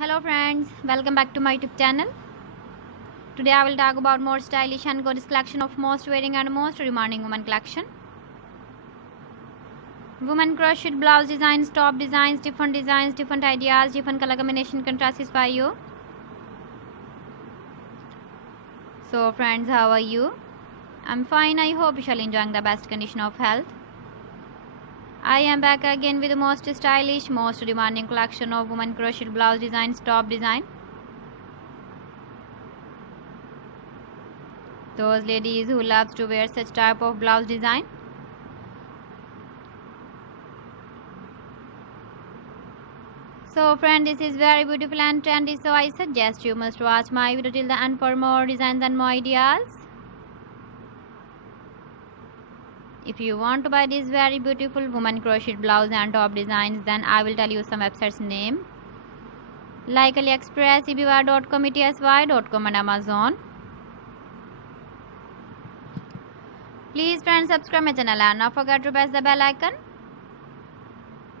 Hello friends, welcome back to my YouTube channel. Today I will talk about more stylish and gorgeous collection of most wearing and most demanding women collection. Women crochet blouse designs, top designs, different ideas, different color combination can satisfy you. So friends, how are you? I'm fine. I hope you shall enjoying the best condition of health. I am back again with the most stylish, most demanding collection of women crochet blouse designs, top design. Those ladies who loves to wear such type of blouse design. So friend, this is very beautiful and trendy, so I suggest you must watch my video till the end for more designs and more ideas. If you want to buy this very beautiful woman crochet blouse and top designs, then I will tell you some websites name like AliExpress, eBay.com, etsy.com and Amazon. Please friends, subscribe my channel and not forget to press the bell icon.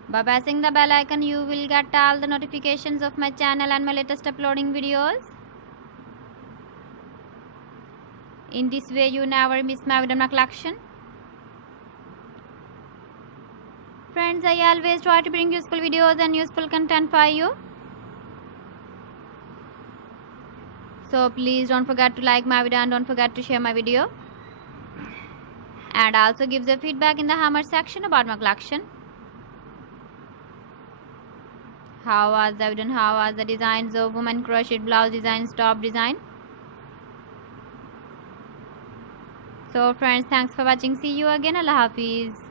By pressing the bell icon, you will get all the notifications of my channel and my latest uploading videos. In this way, you never miss my video collection. Friends, I always try to bring useful videos and useful content for you. So please don't forget to like my video and don't forget to share my video. And also give the feedback in the comment section about my collection. How was the video and how was the designs of women crochet blouse designs, top design. So friends, thanks for watching. See you again. Allah Hafiz.